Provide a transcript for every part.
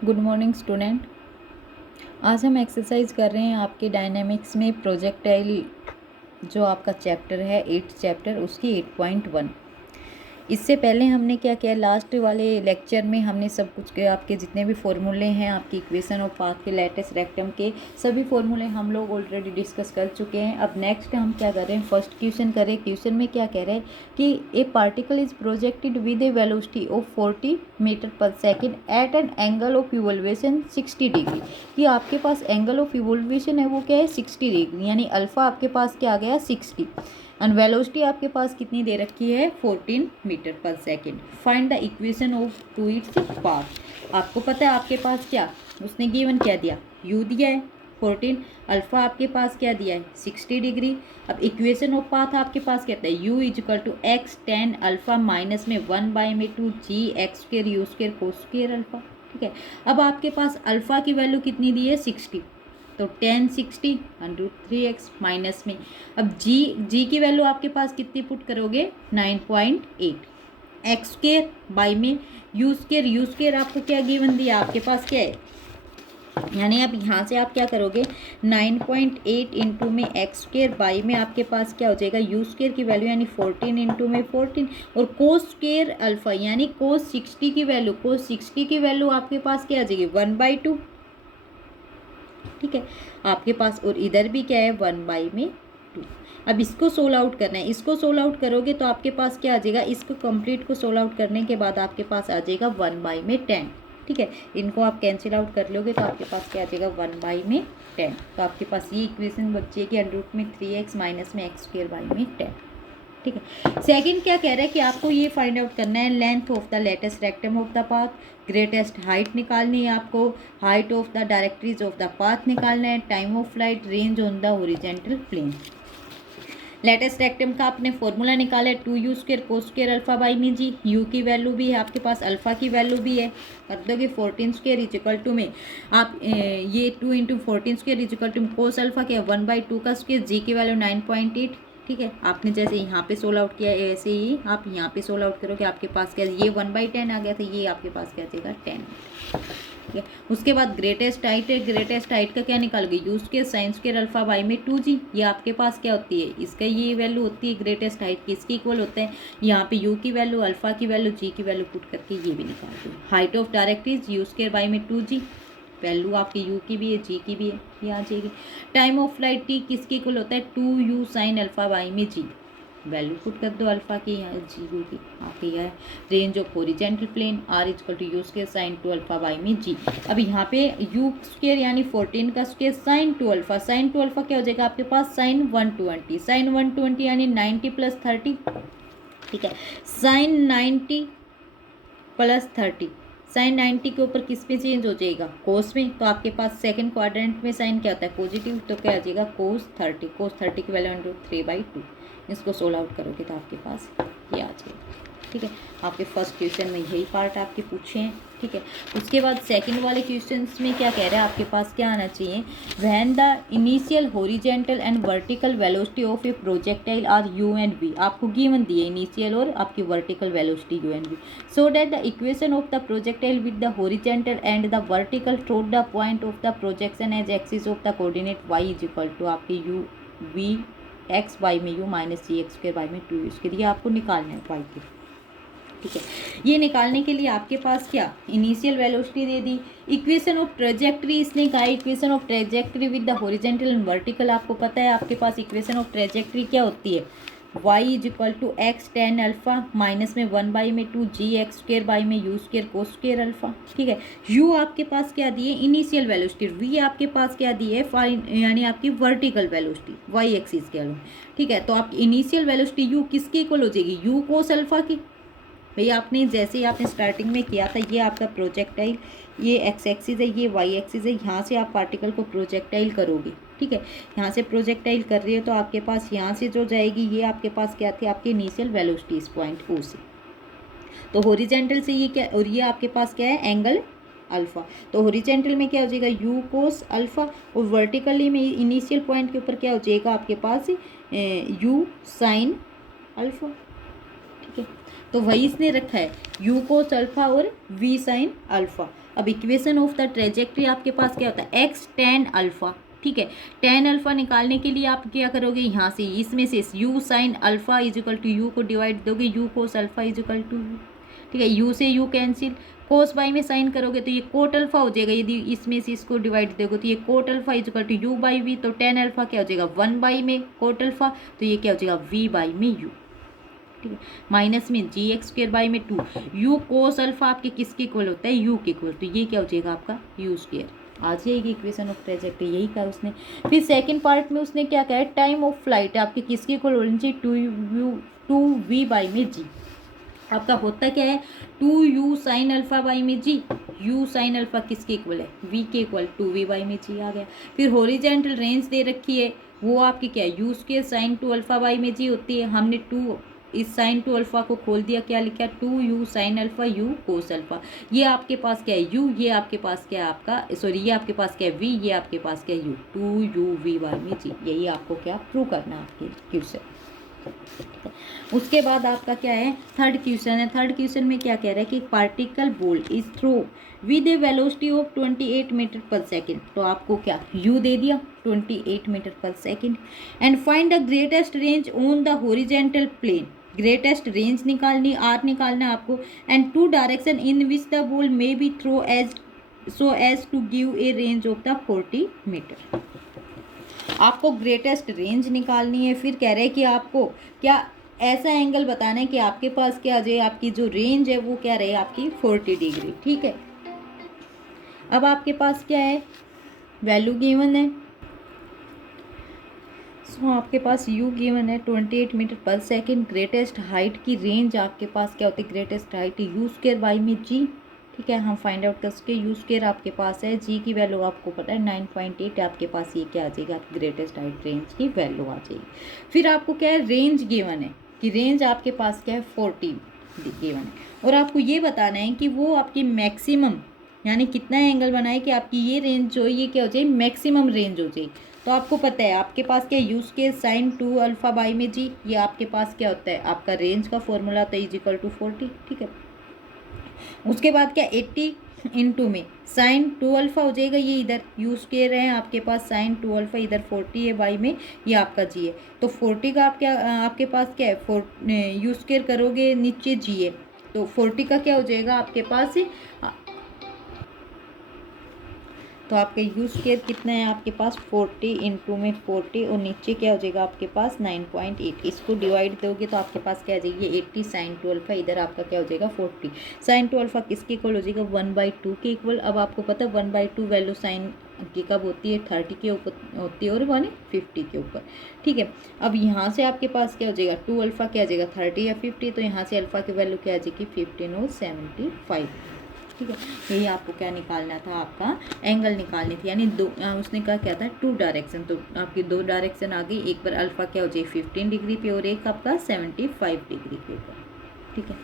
Good morning student. आज हम exercise कर रहे हैं आपके डायनेमिक्स में प्रोजेक्टाइल जो आपका चैप्टर है 8th चैप्टर उसकी 8.1। इससे पहले हमने क्या किया, लास्ट वाले लेक्चर में हमने सब कुछ के आपके जितने भी फॉर्मूले हैं आपकी इक्वेशन ऑफ पाथ के लैटिस रेक्टम के सभी फॉर्मूले हम लोग ऑलरेडी डिस्कस कर चुके हैं। अब नेक्स्ट हम क्या कर रहे हैं, फर्स्ट क्वेश्चन करें। क्वेश्चन में क्या कह रहे हैं कि a particle is projected with a velocity of 40 metre per second at an angle of evolution 60 degree. कि आपके पास एंगल ऑफ इवोल्यूशन है वो क्या है 60 डिग्री, यानी अल्फा आपके पास क्या आ गया 60 एंड वेलोसिटी आपके पास कितनी दे रखी है 14 meter per second. Find the equation of to its path. आपको पता है आपके पास क्या उसने गिवन क्या दिया, u दिया है 14, अल्फा आपके पास क्या दिया है 60 डिग्री। अब इक्वेशन ऑफ पाथ आपके पास कहता है u is equal to x tan alpha minus में 1/2 g x square u square cos square alpha. ठीक है, अब आपके पास अल्फा की वैल्यू कितनी दी है 60, तो 10 60 √3x माइनस में अब जी की वैल्यू आपके पास कितनी पुट करोगे 9.8 एक्स स्क्र बाई में यू स्क्र आपको क्या गिवन दिया आपके पास क्या है, यानी अब यहाँ से आप क्या करोगे 9.8 इंटू में एक्स स्क्र बाई में आपके पास क्या हो जाएगा यू स्क्र की वैल्यू यानी 14 इंटू में 14 और कोस स्क्र अल्फा यानी कोस 60 की वैल्यू, कोस 60 की वैल्यू आपके पास क्या आ जाएगी 1/2। ठीक है आपके पास, और इधर भी क्या है 1/2। अब इसको सोल्व आउट करना है, इसको सोल्व आउट करोगे तो आपके पास क्या आ जाएगा, इसको कंप्लीट को सोल्व आउट करने के बाद आपके पास आ जाएगा 1/10। ठीक है, इनको आप कैंसिल आउट कर लोगे तो आपके पास क्या आ जाएगा 1/10। तो आपके पास ये इक्वेशन बच जाएगी √ में 3x माइनस में x स्क्र बाई में 10। ठीक है, सेकंड क्या कह रहा है कि आपको ये फाइंड आउट करना है length of the latus rectum of the path, greatest height निकालनी है आपको, height of the directrix of the path निकालना है, time of flight, range on the horizontal plane. Latus rectum का आपने फॉर्मूला निकाला है 2u square cos square alpha by में जी, u की वैल्यू भी है आपके पास, अल्फा की वैल्यू भी है, कर दोगे 14 स्क्र इजिकल टू में आप ये 2 into 14 square is equal to cos alpha क्या 1/2 का स्क्र, जी की वैल्यू 9.8। ठीक है, आपने जैसे यहाँ पे सोल्व आउट किया ऐसे ही आप यहाँ पे सोल्व आउट करोगे आपके पास क्या, ये 1/10 आ गया था, ये आपके पास क्या जाएगा 10। ठीक है, उसके बाद ग्रेटेस्ट हाइट है, ग्रेटेस्ट हाइट का क्या निकालोगे you square sine square alpha by में 2g, ये आपके पास क्या होती है इसका ये वैल्यू होती है ग्रेटेस्ट हाइट की, इसकी इक्वल होता है यहाँ पे u की वैल्यू अल्फा की वैल्यू जी की वैल्यू पुट करके ये भी निकाल दो। Height of directories u square by में 2g, वैल्यू आपकी u की भी है जी की भी है, ये आ जाएगी। टाइम ऑफ फ्लाइट t किसके इक्वल होता है 2u साइन अल्फा बाई में जी, वैल्यू पुट कर दो अल्फा की यहाँ जी यू की आपकी यह है। Range of horizontal plane r equal to u square sine 2 alpha by में जी। अब यहाँ पे यू स्क्र यानी 14 का square sine 2 alpha, sine 2 alpha क्या हो जाएगा आपके पास साइन 120, साइन 120 यानी 90 + 30। ठीक है, साइन 90 + 30, साइन 90 के ऊपर किस पे चेंज हो जाएगा कोस में, तो आपके पास सेकंड क्वाड्रेंट में साइन क्या होता है पॉजिटिव, तो क्या आ जाएगा कोस 30, कोस 30 की वैल्यू √3/2। इसको सोल्व आउट करोगे तो आपके पास ये आ जाएगा। ठीक है, आपके फर्स्ट क्वेश्चन में यही पार्ट आपके पूछे हैं। ठीक है, उसके बाद सेकंड वाले क्वेश्चंस में क्या कह रहा है आपके पास क्या आना चाहिए, when the initial horizontal and vertical velocity of a projectile are u and v, आपको गिवन दिए इनिशियल और आपकी vertical velocity u and v, so that the equation of the projectile with the horizontal and the vertical through the point of the projection as axis of the coordinate y is equal to आपके u v x by में u minus g x square by में 2u square, ये आपको निकालना है y की। ठीक है, ये निकालने के लिए आपके पास क्या initial velocity they the, equation of trajectory इसने कहा equation of trajectory with the horizontal and vertical, आपको पता है आपके पास इक्वेशन ऑफ ट्रेजेक्ट्री क्या होती है y is equal to x tan alpha minus में 1/2 जी एक्स स्क्र बाई में u square cos square alpha. ठीक है, u आपके पास क्या दिए इनिशियल वेलोसिटी, v आपके पास क्या दी है फाइन यानी आपकी वर्टिकल वेलोसिटी y एक्सिस के अलॉन्ग। ठीक है, तो आपकी इनिशियल वेलोसिटी u किसकी इक्वल हो जाएगी u कोस अल्फा की। भैया आपने जैसे ही आपने स्टार्टिंग में किया था ये आपका प्रोजेक्टाइल, ये एक्स एक्सिस है ये वाई एक्सिस है, यहाँ से आप पार्टिकल को प्रोजेक्टाइल करोगे। ठीक है, यहाँ से प्रोजेक्टाइल कर रही हो तो आपके पास यहाँ से जो जाएगी ये आपके पास क्या थी आपकी इनिशियल वेलोसिटी इस पॉइंट ओ से, तो हॉरिजॉन्टल से ये क्या, और ये आपके पास क्या है एंगल अल्फा, तो हॉरिजॉन्टल में क्या हो जाएगा u कोस अल्फा और वर्टिकली में इनिशियल पॉइंट के ऊपर क्या हो जाएगा आपके पास u साइन अल्फा। ठीक है, तो वही इसने रखा है u कोस अल्फा और v साइन अल्फा। अब इक्वेशन ऑफ द ट्रेजेक्ट्री आपके पास क्या होता है, एक्स टेन अल्फा, ठीक है। टेन अल्फा निकालने के लिए आप क्या करोगे, यहाँ से इसमें से u sine alpha is equal to u को डिवाइड दोगे, u cos alpha is equal to, ठीक है, यू से यू कैंसिल, कोस बाई में साइन करोगे तो ये कोट अल्फा हो जाएगा, यदि इसमें से इसको डिवाइड दोगे तो ये cot alpha is equal to u by v, तो टेन अल्फा क्या हो जाएगा 1 बाई में कोट अल्फा, तो ये क्या हो जाएगा वी बाई में यू, ठीक है, माइनस में जी एक्स स्क्र बाई में 2, यू कोस अल्फा आपके किसके इक्वल होता है, यू के इक्वल, तो ये क्या हो जाएगा आपका यू स्क्र, आ जाएगी इक्वेशन ऑफ ट्रेजेक्ट्री, यही कहा उसने। फिर सेकंड पार्ट में उसने क्या कहा है, टाइम ऑफ फ्लाइट आपके किसके इक्वल होनी चाहिए, टू वी बाई में जी, आपका होता क्या है 2u साइन अल्फा बाई में जी, u साइन अल्फा किसके इक्वल है, v के इक्वल, 2v बाई में जी आ गया। फिर हॉरिजॉन्टल रेंज दे रखी है, वो आपकी क्या है u square sine 2 alpha by में जी होती है, हमने 2 इस साइन 2 अल्फा को खोल दिया, क्या लिखा 2u sine alpha u cos alpha, ये आपके पास क्या है u, ये आपके पास क्या है आपका, सॉरी ये आपके पास क्या है v, ये आपके पास क्या है u, 2uv बाई में जी, यही आपको क्या प्रूव करना है आपके क्वेश्चन। उसके बाद आपका क्या है थर्ड क्वेश्चन है, थर्ड क्वेश्चन में क्या कह रहा है कि particle ball is throw with a velocity of 28 meter per second, तो आपको क्या u दे दिया 28 meter per second, and find the greatest range on the horizontal plane, greatest range निकालनी, आर निकालना आपको, and to direction in which the ball may be throw as so as to give a range of the 40 metre, आपको greatest range निकालनी है। फिर कह रहे हैं कि आपको क्या ऐसा एंगल बताना है कि आपके पास क्या आ जाए, आपकी जो रेंज है वो क्या रहे आपकी 40 डिग्री, ठीक है। अब आपके पास क्या है वैल्यू गिवन है, सो आपके पास u गिवन है 28 meter per second, greatest height की रेंज आपके पास क्या होती है, greatest height you square by में जी, ठीक है, हम फाइंड आउट कर सके, यू स्क्वायर आपके पास है, जी की वैल्यू आपको पता है 9.8, आपके पास ये क्या आ जाएगा आपकी ग्रेटेस्ट हाइट रेंज की वैल्यू आ जाएगी। फिर आपको क्या है रेंज गिवन है कि रेंज आपके पास क्या है 40 गिवन है, और आपको ये बताना है कि वो आपकी मैक्सिमम यानी कितना एंगल बनाए कि आपकी ये रेंज जो है ये क्या हो जाए मैक्सिमम रेंज हो जाए। तो आपको पता है आपके पास क्या you square sine 2 alpha by में जी, ये आपके पास क्या होता है आपका रेंज का फॉर्मूला होता है इज इक्वल टू 40, ठीक है। उसके बाद क्या 80 इंटू में साइन 2 अल्फा हो जाएगा, ये इधर यू स्क्वायर है आपके पास साइन 2 अल्फा, इधर 40 है बाई में, ये आपका जी है, तो 40 का आप क्या आपके पास क्या है यू स्क्वायर करोगे नीचे जी है, तो 40 का क्या हो जाएगा आपके पास, तो आपका यू स्क्वायर कितना है आपके पास 40 इंटू में 40 और नीचे क्या हो जाएगा आपके पास 9.8, इसको डिवाइड दोगे तो आपके पास क्या आ जाएगी 80 साइन 2 अल्फा, इधर आपका क्या हो जाएगा 40 साइन 2 अल्फा किसके इक्वल हो जाएगा 1/2 के इक्वल। अब आपको पता है 1/2 वैल्यू साइन की कब होती है 30 के ऊपर होती है और 150 के ऊपर, ठीक है। अब यहाँ से आपके पास क्या हो जाएगा 2 अल्फा क्या आ जाएगा 30 या 50, तो यहाँ से अल्फा की वैल्यू क्या आ जाएगी 15 और 75, ठीक है। यही आपको क्या निकालना था आपका एंगल निकालनी थी, यानी दो उसने कहा क्या था 2 डायरेक्शन, तो आपकी 2 डायरेक्शन आ गई, एक बार अल्फा क्या हो जाए 15 डिग्री पे और एक आपका 75 डिग्री के ऊपर, ठीक है।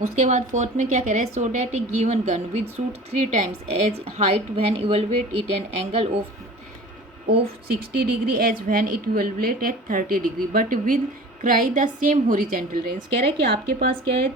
उसके बाद फोर्थ में क्या कह रहा है so that a given gun with shoot 3 times as height when evaluate it an angle of 60 degree as when it evaluate at 30 degree but with cry the same horizontal range. कह रहा है कि आपके पास क्या है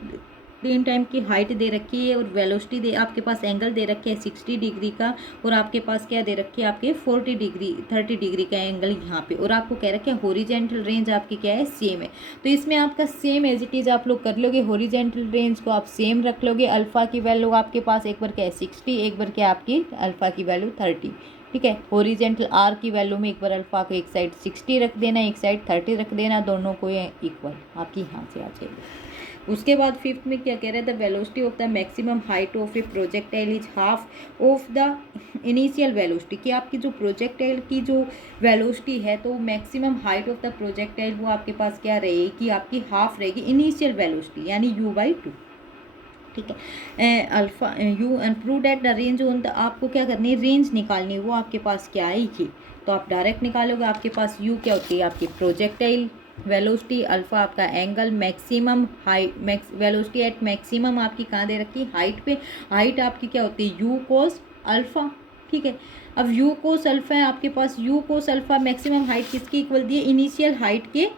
3 टाइम की height दे रखी है और वेलोसिटी दे आपके पास एंगल दे रखे है 60 डिग्री का, और आपके पास क्या दे रखी है आपके 40 डिग्री 30 डिग्री का एंगल यहाँ पे, और आपको कह रखा है हॉरिजॉन्टल रेंज आपकी क्या है सेम है। तो इसमें आपका सेम एज इट इज़ आप लोग कर लोगे, हॉरिजॉन्टल रेंज को आप सेम रख लोगे, अल्फ़ा की वैल्यू आपके पास एक बार क्या है 60, एक बार क्या आपकी अल्फ़ा की वैल्यू 30, ठीक है। हॉरिजॉन्टल आर की वैल्यू में एक बार अल्फ़ा को एक साइड 60 रख देना, एक साइड 30 रख देना, दोनों को इक्वल आपकी यहाँ से आ जाएगी। उसके बाद फिफ्थ में क्या कह रहे थे velocity of the maximum height of a projectile is half of the initial velocity, कि आपकी जो प्रोजेक्टाइल की जो वेलोसिटी है तो maximum height of the projectile वो आपके पास क्या रहेगी आपकी हाफ रहेगी इनिशियल वेलोसिटी यानी u/2, ठीक है। Alpha u and prove that the range on the आपको क्या करनी है रेंज निकालनी है, वो आपके पास क्या आएगी तो आप डायरेक्ट निकालोगे। आपके पास u क्या होती है आपकी प्रोजेक्टाइल वेलोसिटी, अल्फ़ा आपका angle, maximum height velocity at maximum आपकी कहाँ दे रखी हाइट पे, हाइट आपकी क्या होती है u कोस अल्फ़ा, ठीक है। अब u कोस अल्फ़ा है आपके पास, u cos alpha maximum height किसकी इक्वल दी है इनिशियल हाइट के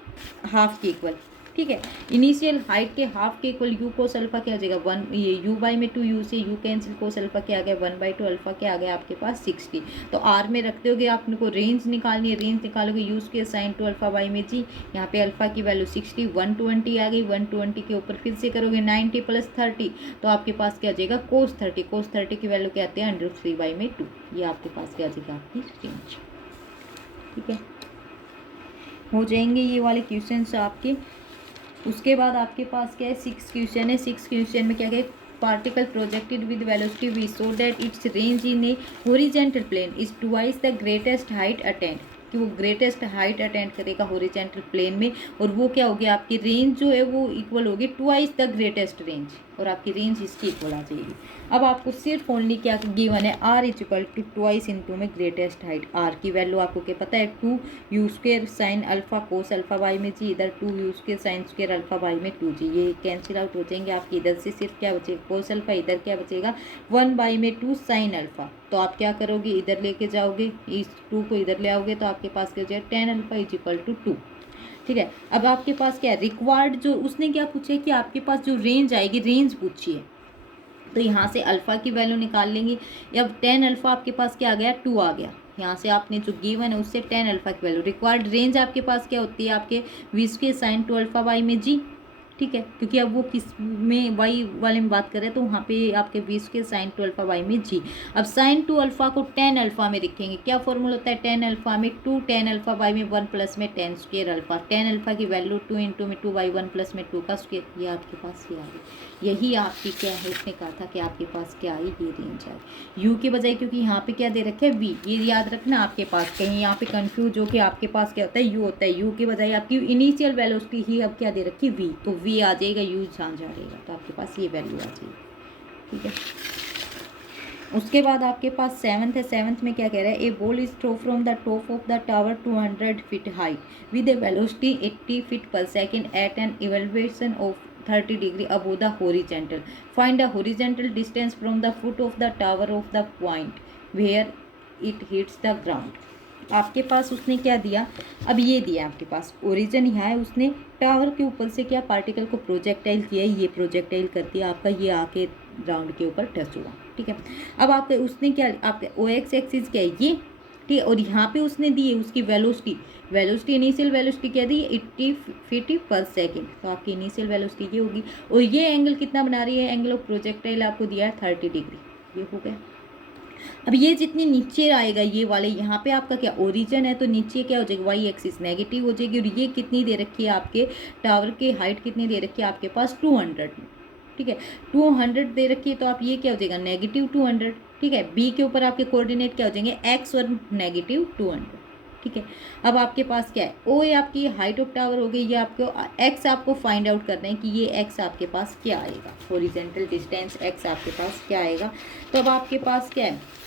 हाफ की इक्वल, ठीक है। इनिशियल हाइट के हाफ के इक्वल यू कोस अल्फा क्या हो जाएगा 1, ये यू बाई में 2 यू से यू कैंसिल कोस अल्फा क्या आ गया 1/2 अल्फा क्या आ गया आपके पास 60। तो आर में रखते होगे आपने को रेंज निकालनी है, रेंज निकालोगे you square sine 2 alpha by में जी, यहाँ पे अल्फा की वैल्यू 60, 120 आ गई, 120 के ऊपर फिर से करोगे 90 + 30 तो आपके पास क्या आ जाएगा कोस 30, कोस 30 की वैल्यू क्या आती है 103 बाई में 2, ये आपके पास क्या आ जाएगा आपकी रेंज। ठीक है, हो जाएंगे ये वाले क्वेश्चन आपके। उसके बाद आपके पास क्या है 6 क्वेश्चन है। 6 क्वेश्चन में क्या है particle projected with velocity v so that its range in a horizontal plane is twice the greatest height attained, कि वो ग्रेटेस्ट हाइट अटेंड करेगा हॉरिजॉन्टल प्लेन में, और वो क्या होगी आपकी रेंज जो है वो इक्वल होगी ट्वाइस द ग्रेटेस्ट रेंज, और आपकी रेंज इसकी इक्वल आ जाएगी। अब आपको सिर्फ ओनली क्या गिवन है R is equal to twice into में ग्रेटेस्ट हाइट, आर की वैल्यू आपको क्या पता है 2 u square sine alpha cos alpha by में जी, इधर 2 u square sine square alpha by में 2 जी, ये कैंसिल आउट हो जाएंगे आपकी, इधर से सिर्फ क्या बचेगा कोस अल्फा, इधर क्या बचेगा 1/2 साइन अल्फा। तो आप क्या करोगे इधर लेके जाओगे, इस 2 को इधर ले आओगे तो आपके पास क्या हो जाएगा tan alpha is equal to 2। ठीक है, अब आपके पास क्या है रिक्वायर्ड, जो उसने क्या पूछा है कि आपके पास जो रेंज आएगी रेंज पूछी है, तो यहाँ से अल्फ़ा की वैल्यू निकाल लेंगे। अब tan अल्फ़ा आपके पास क्या आ गया 2 आ गया, यहाँ से आपने जो गिवन है उससे tan अल्फ़ा की वैल्यू, रिक्वायर्ड रेंज आपके पास क्या होती है आपके v square sine 2 alpha by में जी। ठीक है, क्योंकि अब वो किस में वाई वाले में बात कर रहे हैं तो वहाँ पे आपके v square sine 2 alpha by में जी। अब साइन 2 अल्फ़ा को tan अल्फ़ा में लिखेंगे, क्या फॉर्मूला होता है tan अल्फ़ा में 2 tan अल्फ़ा बाई में 1 प्लस में tan square alpha, tan alpha की वैल्यू 2 इंटू में 2/1 प्लस में 2 का स्क्वायर, ये आपके पास ये आ गई। यही आपकी क्या है इसने कहा था कि आपके पास क्या आई ये रेंज आई यू के बजाय, क्योंकि यहाँ पे क्या दे रखे है वी, ये याद रखना आपके पास कहीं यहाँ पे कंफ्यूज हो कि आपके पास क्या होता है यू होता है, यू के बजाय आपकी इनिशियल वेलोसिटी ही अब क्या दे रखी वी, तो वी आ जाएगा यू जहाँ जा रहेगा तो आपके पास ये वैल्यू आ जाएगी। ठीक है, उसके बाद आपके पास 7th है। 7th में क्या कह रहा है a ball is throw from the top of the tower 200 feet high with a velocity 80 feet per second at an elevation of 30 degree above the horizontal, find the horizontal distance from the foot of the tower of the point where it hits the ground. आपके पास उसने क्या दिया, अब ये दिया आपके पास origin यहाँ है, उसने टावर के ऊपर से क्या पार्टिकल को प्रोजेक्टाइल किया, ये प्रोजेक्टाइल कर दिया आपका, ये आके ग्राउंड के ऊपर टच हुआ। ठीक है, अब आपके उसने क्या आपके ओ एक्स एक्सिस क्या है ये, ठीक है, और यहाँ पे उसने दी है उसकी वेलोसिटी, वेलोसिटी इनिशियल वेलोसिटी क्या दी 80 फीट पर सेकेंड, तो आपकी इनिशियल वेलोसिटी ये होगी, और ये एंगल कितना बना रही है एंगल ऑफ प्रोजेक्टाइल आपको दिया है 30 डिग्री, ये हो गया। अब ये जितनी नीचे आएगा ये वाले यहाँ पे आपका क्या ओरिजिन है तो नीचे क्या हो जाएगा वाई एक्सिस नेगेटिव हो जाएगी, और ये कितनी दे रखी है आपके टावर की हाइट कितनी दे रखी है आपके पास 200 में। ठीक है, 200 दे रखी है तो आप ये क्या हो जाएगा -200। ठीक है, बी के ऊपर आपके कोऑर्डिनेट क्या हो जाएंगे एक्स और -200। ठीक है, अब आपके पास क्या है ओ ये आपकी हाइट ऑफ टावर हो गई, ये आपको एक्स आपको फाइंड आउट करना है कि ये एक्स आपके पास क्या आएगा, हॉरिजॉन्टल डिस्टेंस एक्स आपके पास क्या आएगा। तो अब आपके पास क्या है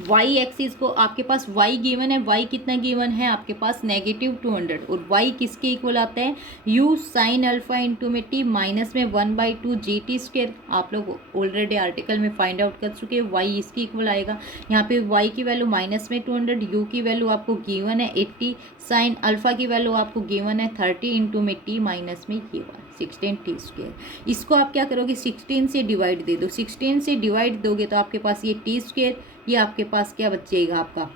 वाई एक्सिस को आपके पास वाई गिवन है, वाई कितना गिवन है आपके पास -200, और वाई किसके इक्वल आता है यू साइन अल्फा इंटू में टी माइनस में 1/2 जी टी स्क्वायर, आप लोग ऑलरेडी आर्टिकल में फाइंड आउट कर चुके हैं, वाई इसके इक्वल आएगा। यहाँ पे वाई की वैल्यू माइनस में 200, यू की वैल्यू आपको गिवन है 80, साइन अल्फा की वैल्यू आपको गिवन है 30 इंटू में टी माइनस में ये 16 टी स्क्वायर। इसको आप क्या करोगे 16 से डिवाइड दे दो, 16 से डिवाइड दोगे तो आपके पास ये टी स्क्वायर, ये आपके पास क्या बचेगा आपका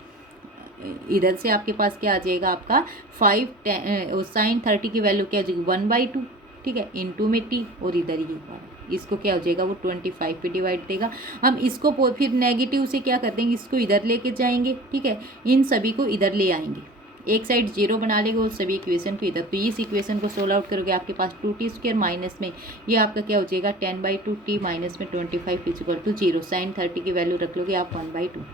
इधर से आपके पास क्या आ जाएगा आपका 5 साइन 30 की वैल्यू क्या आ जाएगी 1/2। ठीक है, इंटू में टी, और इधर ये इसको क्या हो जाएगा वो 25 पे डिवाइड देगा। हम इसको फिर नेगेटिव से क्या कर देंगे इसको इधर लेके जाएंगे। ठीक है, इन सभी को इधर ले आएंगे, एक साइड 0 बना लेगा और सभी इक्वेशन को इधर, तो इस इक्वेशन को सोल्व आउट करोगे आपके पास 2t स्क्वायर माइनस में ये आपका क्या हो जाएगा 10/2 t माइनस में 25 इक्वल टू 0, साइन 30 की वैल्यू रख लोगे आप 1/2,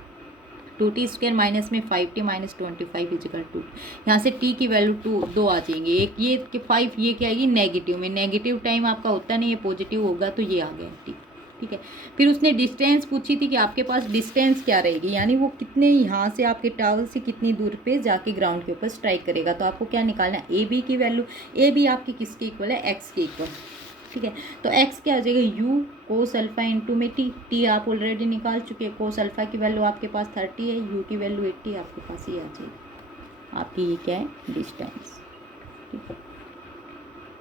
2t स्क्वायर माइनस में 5t माइनस 25 इक्वल टू, यहाँ से t की वैल्यू 2 आ जाएंगे, एक ये कि 5 ये क्या आएगी नेगेटिव में, नेगेटिव टाइम आपका होता नहीं है पॉजिटिव होगा तो ये आ गया t। ठीक है, फिर उसने डिस्टेंस पूछी थी कि आपके पास डिस्टेंस क्या रहेगी, यानी वो कितने यहाँ से आपके टावर से कितनी दूर पे जाके ग्राउंड के ऊपर स्ट्राइक करेगा, तो आपको क्या निकालना है ए बी की वैल्यू, ए बी आपकी किसके इक्वल है एक्स के इक्वल। ठीक है, तो एक्स क्या हो जाएगा यू कोस अल्फा इंटू में टी, टी आप ऑलरेडी निकाल चुके हैं, कोस अल्फा की वैल्यू आपके पास 30 है, यू की वैल्यू 80 आपके पास ये आ जाएगी, आपकी ये क्या है डिस्टेंस। ठीक है,